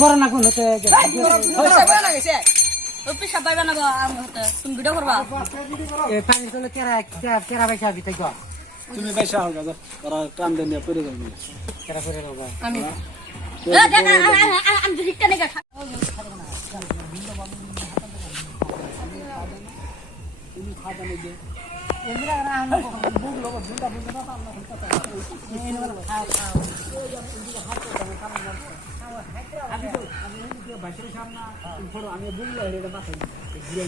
বড় না কোন হতে তুমি ভিডিও করবা পানি চলে কেরা কেরা পয়সা দিতে গো তুমি পয়সা হবে ওরা টান দেন পড়ে যাবে কেরা করে দেবো আমি আমি দিকটা নেই তুমি খাতা নেই দে এমরা রাম বুক লোক ঝুঁটা বুঝতে না পারলা এই নলা খাও খাও আমি তো বাইশের সামনে আমি বুক লাগে এটা মাথায় ঘুরে